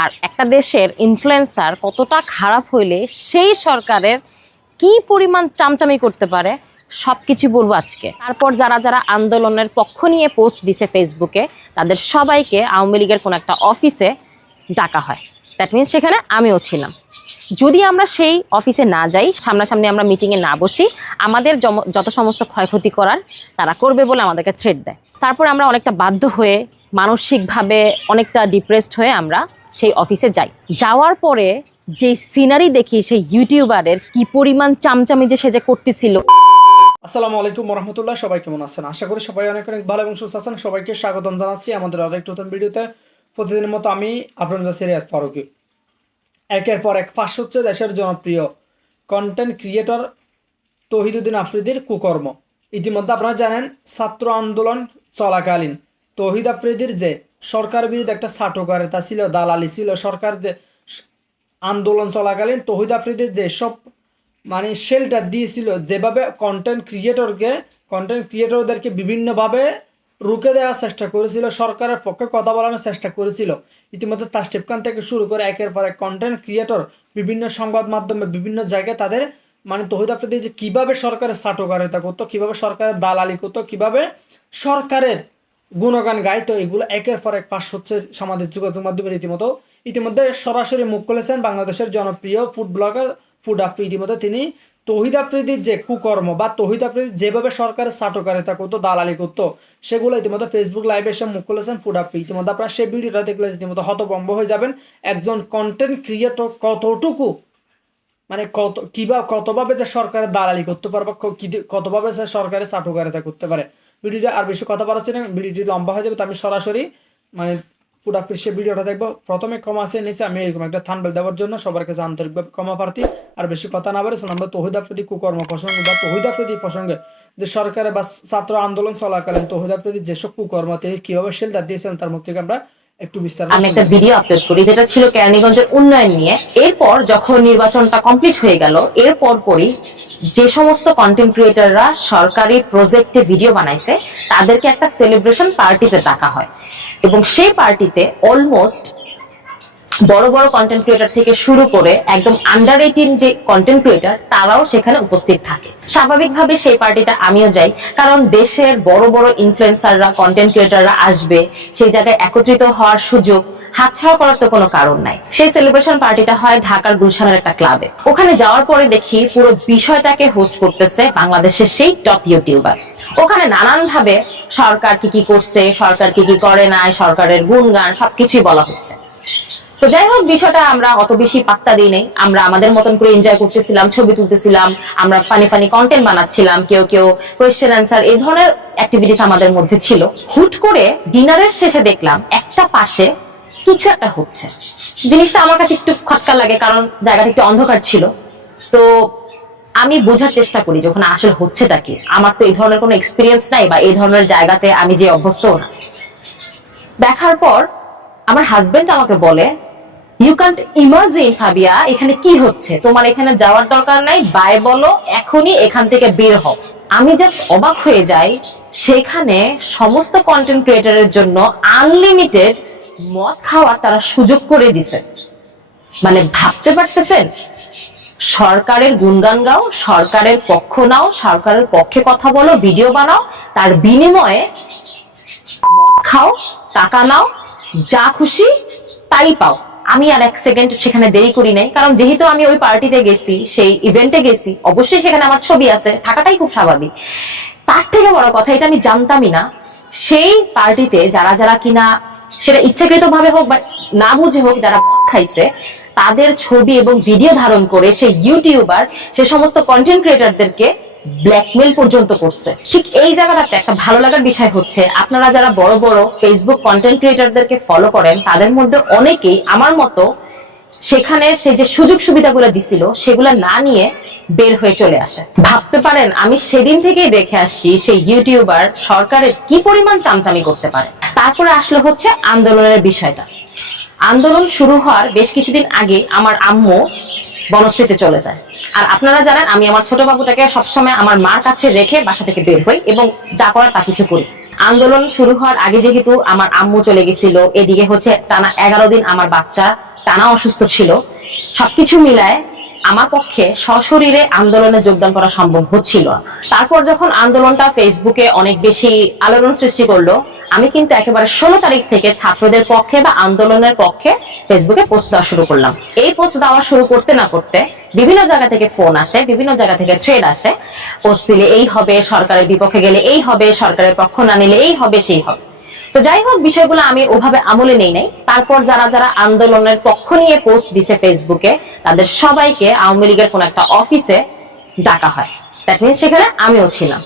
আর একটা দেশের ইনফ্লুয়েন্সার কতটা খারাপ হইলে সেই সরকারের কি পরিমাণ চামচামি করতে পারে সবকিছু বলবো আজকে। তারপর যারা যারা আন্দোলনের পক্ষ নিয়ে পোস্ট দিছে ফেসবুকে, তাদের সবাইকে আওয়ামী লীগের কোনো একটা অফিসে ডাকা হয়। দ্যাট মিনস সেখানে আমিও ছিলাম। যদি আমরা সেই অফিসে না যাই, সামনাসামনি আমরা মিটিংয়ে না বসি, আমাদের যত সমস্ত ক্ষয়ক্ষতি করার তারা করবে বলে আমাদেরকে থ্রেট দেয়। তারপর আমরা অনেকটা বাধ্য হয়ে, মানসিকভাবে অনেকটা ডিপ্রেসড হয়ে আমরা সেই অফিসে যাই। যাওয়ার পরে যে সিনারি দেখি সেই ইউটিউবারের কি পরিমাণ চামচামি যে সে যে করতেছিল। আসসালামু আলাইকুম রহমতুল্লাহ, সবাই কেমন আছেন? আশা করি সবাই অনেক অনেক ভালো এবং সুস্থ আছেন। সবাইকে স্বাগতম জানাচ্ছি আমাদের আরেকটা নতুন ভিডিওতে। প্রতিদিনের মতো আমি আপনাদের কাছে রিয়াদ ফারুকী। একের পর এক ফাঁস হচ্ছে দেশের জনপ্রিয় কন্টেন্ট ক্রিয়েটর তৌহিদুদ্দিন আফ্রিদির কুকর্ম। ইতিমধ্যে আপনারা জানেন, ছাত্র আন্দোলন চলাকালীন তৌহিদ আফ্রিদির যে সরকার বিরুদ্ধে একটা ছাটকারিতা ছিল, দালালি ছিল, সরকার যে আন্দোলন চলাকালীন তৌহিদ আফ্রিদির যে সব শেল্টার দিয়েছিল, যেভাবে কন্টেন্ট ক্রিয়েটরদেরকে বিভিন্নভাবে রুখে দেওয়ার চেষ্টা করেছিল, সরকারের পক্ষে কথা বলানোর চেষ্টা করেছিল। ইতিমধ্যে তাসটিফ খান থেকে শুরু করে একের পর এক কন্টেন্ট ক্রিয়েটর বিভিন্ন সংবাদ মাধ্যমে বিভিন্ন জায়গায় তাদের তৌহিদ আফ্রিদি যে কীভাবে সরকারের ছাটকারিতা করতো, কীভাবে সরকারের দালালি করতো, কীভাবে সরকারের গুণগান গাইতো, এগুলো একের পর এক পাশ হচ্ছে সামাজিক যোগাযোগ মাধ্যমের। ইতিমধ্যে সরাসরি মুখ খুলেছেন বাংলাদেশের জনপ্রিয় ফুড ব্লগার ফুড আফ্রি। ইতিমধ্যে তিনি তৌহিদ আফ্রিদির যে কুকর্ম বা তৌহিদ আফ্রিদি যেভাবে সরকারের ছাটকারিতা করতো, দালালি করতো, সেগুলো ইতিমধ্যে ফেসবুক লাইভে এসে মুখ খুলেছেন ফুড আফ্রি। ইতিমধ্যে আপনারা সেই ভিডিওটা দেখলে ইতিমধ্যে হতভম্ব হয়ে যাবেন। একজন কন্টেন্ট ক্রিয়েটর কতটুকু কতভাবে যে সরকারের দালালি করতে পারে বা কতভাবে সে সরকারের ছাটকারিতা করতে পারে। ভিডিওটা আর বেশি কথা বাড়াচ্ছি না, ভিডিওটি লম্বা হয়ে যাবে, তো আমি সরাসরি ফুড আফ্রির সে ভিডিওটা দেখবো। প্রথমে ক্ষমা আছে নিচে আমি এরকম একটা থাম্বনেল দেওয়ার জন্য সবার কাছে আন্তরিকভাবে ক্ষমা প্রার্থী। আর বেশি কথা না বলে আমরা তৌহিদ আফ্রিদি কুকর্ম প্রসঙ্গে বা তৌহিদ আফ্রিদি প্রসঙ্গে যে সরকারের বা ছাত্র আন্দোলন চলাকালীন তৌহিদ আফ্রিদি যেসব কুকর্ম তিনি কিভাবে শেল্টার দিয়েছেন তার মুখ থেকে আমরা একটু বিস্তারিত। আমি একটা ভিডিও আপলোড করি যেটা ছিল কেরানীগঞ্জের উন্নয়ন নিয়ে। এরপর যখন নির্বাচনটা কমপ্লিট হয়ে গেল, এরপর পরই যে সমস্ত কন্টেন্ট ক্রিয়েটররা সরকারি প্রজেক্টে ভিডিও বানাইছে তাদেরকে একটা সেলিব্রেশন পার্টিতে ডাকা হয়, এবং সেই পার্টিতে অলমোস্ট বড় বড় কন্টেন্ট ক্রিয়েটর থেকে শুরু করে একদম আন্ডার 18 যে কন্টেন্ট ক্রিয়েটর তারাও সেখানে উপস্থিত থাকে। স্বাভাবিকভাবে সেই পার্টিতে আমিও যাই, কারণ দেশের বড় বড় ইনফ্লুয়েন্সাররা কন্টেন্ট ক্রিয়েটররা আসবে, সেই জায়গায় একত্রিত হওয়ার সুযোগ হাতছাড়া করার তো কোনো কারণ নাই। সেই সেলিব্রেশন পার্টিটা হয় ঢাকার গুলশানের একটা ক্লাবে। ওখানে যাওয়ার পরে দেখি পুরো বিষয়টাকে হোস্ট করতেছে বাংলাদেশের সেই টপ ইউটিউবার। ওখানে নানান ভাবে সরকার কি কি করছে, সরকার কি কি করে নাই, সরকারের গুণগান সবকিছুই বলা হচ্ছে। তো যাই হোক, বিষয়টা আমরা অত বেশি পাত্তা দিই নাই। আমরা আমাদের মতন করে এনজয় করতেছিলাম, ছবি তুলতেছিলাম, আমরা ফানি ফানি কন্টেন্ট বানাচ্ছিলাম, কেউ কেউ কোয়েশ্চেন অ্যান্সার, এই ধরনের অ্যাক্টিভিটিস আমাদের মধ্যে ছিল। হুট করে ডিনারের শেষে দেখলাম একটা পাশে কিছু একটা হচ্ছে। জিনিসটা আমার কাছে একটু খটকা লাগে, কারণ জায়গাটা একটু অন্ধকার ছিল। তো আমি বোঝার চেষ্টা করি যখন আসলে হচ্ছেটা কি। আমার তো এই ধরনের কোনো এক্সপিরিয়েন্স নাই বা এই ধরনের জায়গাতে আমি যে অভ্যস্তও না। দেখার পর আমার হাজবেন্ড আমাকে বলে, ইউ ক্যান্ট ইমাজিন ফাবিয়া, এখানে কি হচ্ছে, তোমার এখানে যাওয়ার দরকার নাই, বাই বলো, এখনই এখান থেকে বের হও। আমি জাস্ট অবাক হয়ে যাই, সেখানে সমস্ত কন্টেন্ট ক্রিয়েটরের জন্য আনলিমিটেড মদ খাওয়ার তারা সুযোগ করে দিছে। ভাবতে পারতেছেন, সরকারের গুণগান গাও, সরকারের পক্ষ নাও, সরকারের পক্ষে কথা বলো, ভিডিও বানাও, তার বিনিময়ে মদ খাও, টাকা নাও, যা খুশি তাই পাও। আমি আর এক সেকেন্ড সেখানে দেরি করি নাই, কারণ যেহেতু আমি ওই পার্টিতে গেছি, সেই ইভেন্টে গেছি, অবশ্যই সেখানে আমার ছবি আছে, থাকাটাই খুব স্বাভাবিক। তার থেকে বড় কথা, এটা আমি জানতামই না সেই পার্টিতে যারা যারা কিনা, সেটা ইচ্ছাকৃত ভাবে হোক বা না বুঝে হোক, যারা খাইছে তাদের ছবি এবং ভিডিও ধারণ করে সেই ইউটিউবার সে সমস্ত কন্টেন্ট ক্রিয়েটরদেরকে ব্ল্যাকমেল পর্যন্ত করছে। ঠিক এই জায়গাটাতে একটা ভালো লাগার বিষয় হচ্ছে, আপনারা যারা বড় বড় ফেসবুক কন্টেন্ট ক্রিয়েটরদেরকে ফলো করেন, তাদের মধ্যে অনেকেই আমার মতো সেখানে সে যে সুযোগ সুবিধাগুলো দিছিল সেগুলো না নিয়ে বের হয়ে চলে আসে। ভাবতে পারেন, আমি সেদিন থেকেই দেখে আসছি সেই ইউটিউবার সরকারের কি পরিমাণ চামচামি করতে পারে। তারপরে আসলে হচ্ছে আন্দোলনের বিষয়টা। আন্দোলন শুরু হওয়ার বেশ কিছুদিন আগে আমার আম্মু বনশ্রীতে চলে যায়। আর আপনারা জানেন, আমি আমার ছোট বাবুটাকে সবসময় আমার মার কাছে রেখে বাসা থেকে বের হই এবং যা করার তা কিছু করি। আন্দোলন শুরু হওয়ার আগে যেহেতু আমার আম্মু চলে গেছিল, এদিকে হচ্ছে টানা 11 দিন আমার বাচ্চা টানা অসুস্থ ছিল, সবকিছু মিলায় আমার পক্ষে সশরীরে আন্দোলনে যোগদান করা সম্ভব হচ্ছিল না। তারপর যখন আন্দোলনটা ফেসবুকে অনেক বেশি আলোড়ন সৃষ্টি করলো, আমি কিন্তু একেবারে 16 তারিখ থেকে ছাত্রদের পক্ষে বা আন্দোলনের পক্ষে ফেসবুকে পোস্ট দেওয়া শুরু করলাম। এই পোস্ট দেওয়া শুরু করতে না করতে বিভিন্ন জায়গা থেকে ফোন আসে, বিভিন্ন জায়গা থেকে থ্রেড আসে, পোস্ট দিলে এই হবে, সরকারের বিপক্ষে গেলে এই হবে, সরকারের পক্ষ না নিলে এই হবে সেই হবে। তো যাই হোক, বিষয়গুলো আমি ওভাবে আমলে নেই নাই। তারপর যারা যারা আন্দোলনের পক্ষ নিয়ে পোস্ট দিছে ফেসবুকে, তাদের সবাইকে আওয়ামী লীগের কোন একটা অফিসে ডাকা হয়। দ্যাট মিনস সেখানে আমিও ছিলাম।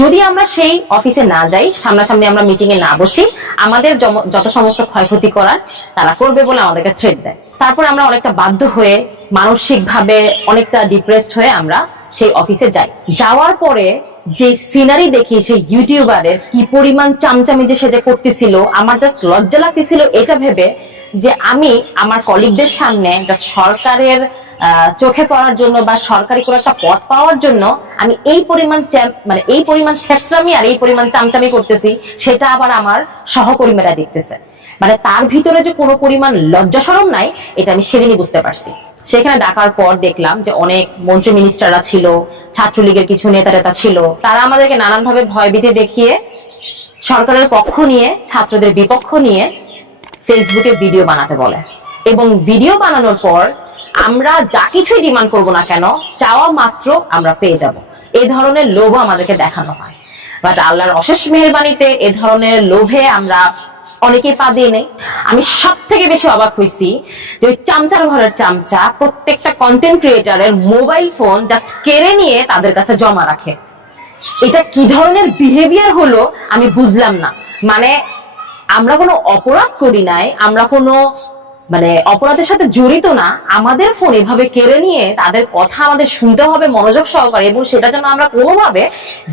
যদি আমরা সেই অফিসে না যাই, সামনাসামনি আমরা মিটিং এ না বসি, আমাদের যত সমস্ত ক্ষয়ক্ষতি করার তারা করবে বলে আমাদেরকে থ্রেট দেয়। তারপর আমরা অনেকটা বাধ্য হয়ে, মানসিকভাবে অনেকটা ডিপ্রেসড হয়ে আমরা সেই অফিসে যাই। যাওয়ার পরে যে সিনারি দেখি সেই ইউটিউবারের কি পরিমাণ চামচামি যে সেজে করতেছিল, আমার জাস্ট লজ্জা লাগতেছিল এটা ভেবে যে আমি আমার কলিগদের সামনে জাস্ট সরকারের চোখে পড়ার জন্য বা সরকারি কোনো একটা পদ পাওয়ার জন্য আমি এই পরিমাণ ছেঁচড়ামি আর এই পরিমাণ চামচামি করতেছি, সেটা আবার আমার সহকর্মীরা দেখতেছে। মানে তার ভিতরে যে কোনো পরিমাণ লজ্জা শরম নাই, এটা আমি সেদিনই বুঝতে পারছি। সেখানে ডাকার পর দেখলাম যে অনেক মন্ত্রী মিনিস্টাররা ছিল, ছাত্রলীগের কিছু নেতা টেতা ছিল, তারা আমাদেরকে নানানভাবে ভয়ভীতি দেখিয়ে সরকারের পক্ষ নিয়ে, ছাত্রদের বিপক্ষ নিয়ে ফেসবুকে ভিডিও বানাতে বলে। এবং ভিডিও বানানোর পর আমরা যা কিছুই ডিমান্ড করব না কেন, চাওয়া মাত্র আমরা পেয়ে যাব, এই ধরনের লোভ আমাদেরকে দেখানো হয়। বাট আল্লাহর অশেষ মেহেরবানিতে এ ধরনের লোভে আমরা অনেকেই পা দিয়ে নেই। আমি সব থেকে বেশি অবাক হয়েছি যে ওই চামচার ঘরের চামচা প্রত্যেকটা কন্টেন্ট ক্রিয়েটারের মোবাইল ফোন জাস্ট কেড়ে নিয়ে তাদের কাছে জমা রাখে। এটা কি ধরনের বিহেভিয়ার হলো আমি বুঝলাম না। মানে আমরা কোনো অপরাধ করি নাই, আমরা কোনো অপরাধের সাথে জড়িত না, আমাদের ফোন এভাবে কেড়ে নিয়ে তাদের কথা আমাদের শুনতে হবে মনোযোগ সহকারে, এবং সেটা যেন আমরা কোনোভাবে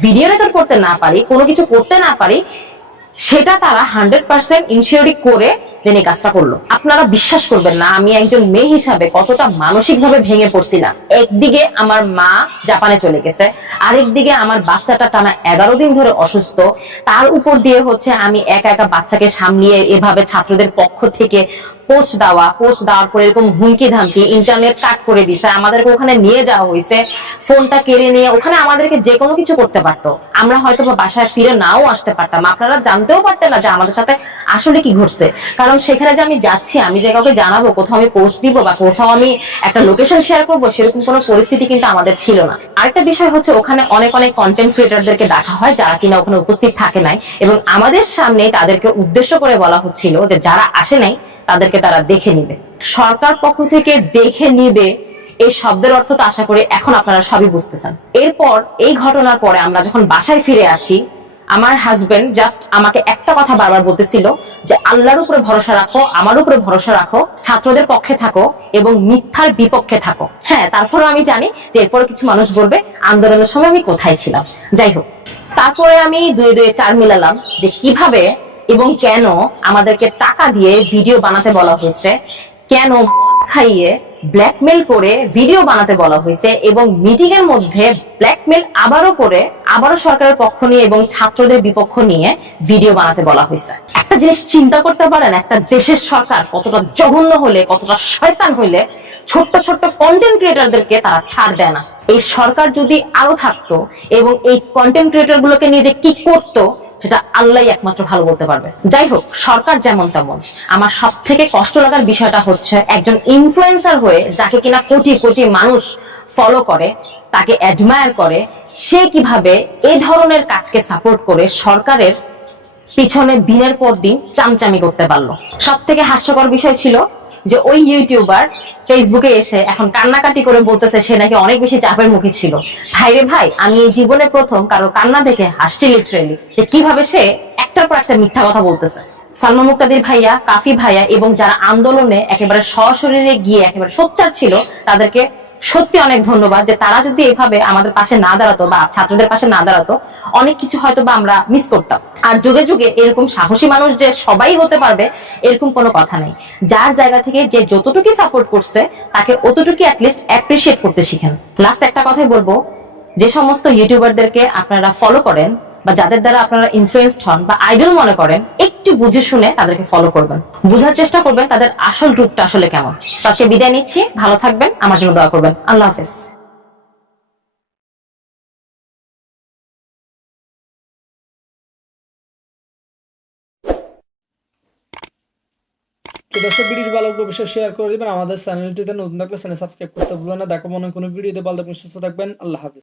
ভিডিও রেকর্ড করতে না পারি, কোনো কিছু করতে না পারি, সেটা তারা 100% ইনসিওরিটি করে দেন এই কাজটা করলো। আপনারা বিশ্বাস করবেন না আমি একজন মেয়ে হিসাবে কতটা মানসিকভাবে ভেঙে পড়ছিলাম। একদিকে আমার মা জাপানে চলে গেছে, আরেকদিকে আমার বাচ্চাটা টানা 11 দিন ধরে অসুস্থ, তার উপর দিয়ে হচ্ছে আমি একা একা বাচ্চাকে সামলিয়ে এভাবে ছাত্রদের পক্ষ থেকে পোস্ট দেওয়ার পর এরকম হুমকি ধামকি, ইন্টারনেট কাট করে দিছে, আমাদেরকে ওখানে নিয়ে যাওয়া হয়েছে, ফোনটা কেড়ে নিয়ে ওখানে আমাদেরকে যে কোনো কিছু করতে পারতো, আমরা হয়তো বাসায় ফিরে নাও আসতে পারতাম, আপনারা জানতেও পারতেন না যে আমাদের সাথে আসলে কি ঘটছে। কারণ সেখানে যে আমি যাচ্ছি, আমি যে কাউকে জানাবো, কোথাও আমি পোস্ট দিব বা কোথাও আমি একটা লোকেশন শেয়ার করবো, সেরকম কোনো পরিস্থিতি কিন্তু আমাদের ছিল না। আরেকটা বিষয় হচ্ছে ওখানে অনেক কন্টেন্ট ক্রিয়েটরদেরকে ডাকা হয় যারা কিনা ওখানে উপস্থিত থাকে নাই, এবং আমাদের সামনে তাদেরকে উদ্দেশ্য করে বলা হচ্ছিল যে যারা আসে নাই তাদেরকে তারা দেখে নিবে। সরকার পক্ষ থেকে দেখে নিবে এই শব্দের অর্থ তো আশা করি এখন আপনারা সবই বুঝতেছেন। এরপর এই ঘটনার পরে আমরা যখন বাসায় ফিরে আসি, আমার হাজবেন্ড জাস্ট আমাকে একটা কথা বারবার বলতেছিল যে আল্লাহর উপরে ভরসা রাখো, আমার উপরে ভরসা রাখো, ছাত্রদের পক্ষে থাকো এবং মিথ্যার বিপক্ষে থাকো। হ্যাঁ, তারপরে আমি জানি যে এরপরে কিছু মানুষ বলবে আন্দোলনের সময় আমি কোথায় ছিলাম। যাই হোক, তারপরে আমি দুয়ে দুয়ে চার মিলালাম যে কিভাবে এবং কেন আমাদেরকে টাকা দিয়ে ভিডিও বানাতে বলা হয়েছে, কেন খাইয়ে ব্ল্যাকমেল করে ভিডিও বানাতে বলা হয়েছে, এবং মিটিং এর মধ্যে ব্ল্যাকমেল আবারও সরকারের পক্ষ নিয়ে এবং ছাত্রদের বিপক্ষ নিয়ে ভিডিও বানাতে বলা হয়েছে। একটা জিনিস চিন্তা করতে পারেন, একটা দেশের সরকার কতটা জঘন্য হলে, কতটা শয়তান হইলে ছোট্ট ছোট্ট কন্টেন্ট ক্রিয়েটরদেরকে তারা ছাড় দেয় না। এই সরকার যদি আরো থাকতো এবং এই কন্টেন্ট ক্রিয়েটর গুলোকে নিয়ে যে কি করতো, সেটা আল্লাহ একমাত্র ভালো বলতে পারবে। যাই হোক, সরকার যেমন তেমন, আমার সব থেকে কষ্ট লাগার বিষয়টা হচ্ছে একজন ইনফ্লুয়েন্সার হয়ে যাকে কিনা কোটি কোটি মানুষ ফলো করে, তাকে অ্যাডমায়ার করে, সে কিভাবে এই ধরনের কাজকে সাপোর্ট করে সরকারের পিছনে দিনের পর দিন চামচামি করতে পারলো। সব থেকে হাস্যকর বিষয় ছিল যে ওই ইউটিউবার ফেসবুকে এসে এখন কান্নাকাটি করে বলতেছে সে নাকি অনেক বেশি চাপের মুখে ছিল। ভাইরে ভাই, আমি এই জীবনে প্রথম কারোর কান্না দেখে হাসছি লিটারেলি, যে কিভাবে সে একটার পর একটা মিথ্যা কথা বলতেছে। সালমান মুক্তাদির ভাইয়া, কাফি ভাইয়া এবং যারা আন্দোলনে একেবারে সশরীরে গিয়ে একেবারে সোচ্চার ছিল, তাদেরকে সত্যি অনেক ধন্যবাদ যে তারা যদি এভাবে আমাদের পাশে না দাঁড়াতো বা ছাত্রদের পাশে না দাঁড়াতো, অনেক কিছু হয়তো বা আমরা মিস করতাম। আর যুগে যুগে এরকম সাহসী মানুষ যে সবাই হতে পারবে এরকম কোনো কথা নেই। যার জায়গা থেকে যে যতটুকু সাপোর্ট করছে তাকে অতটুকু অ্যাটলিস্ট অ্যাপ্রিসিয়েট করতে শিখেন। লাস্ট একটা কথাই বলবো, যে সমস্ত ইউটিউবারদেরকে আপনারা ফলো করেন বা যাদের দ্বারা আপনারা ইনফ্লুয়েসড হন বা আইডল মনে করেন, একটু বুঝে শুনে তাদেরকে ফলো করবেন, বোঝার চেষ্টা করবেন তাদের আসল রূপটা আসলে কেমন। আজকে বিদায় নিচ্ছি, ভালো থাকবেন, আমার জন্য দোয়া করবেন। আল্লাহ হাফেজ। তো দর্শক, ভিডিওটি ভালো লাগলে অবশ্যই শেয়ার করে দিবেন। আমাদের চ্যানেলটিতে নতুন থাকলে চ্যানেল সাবস্ক্রাইব করতে ভুলবেন না। দেখো মনে কোনো ভিডিওতে ভালো থাকবেন, সুস্থ থাকবেন। আল্লাহ হাফেজ।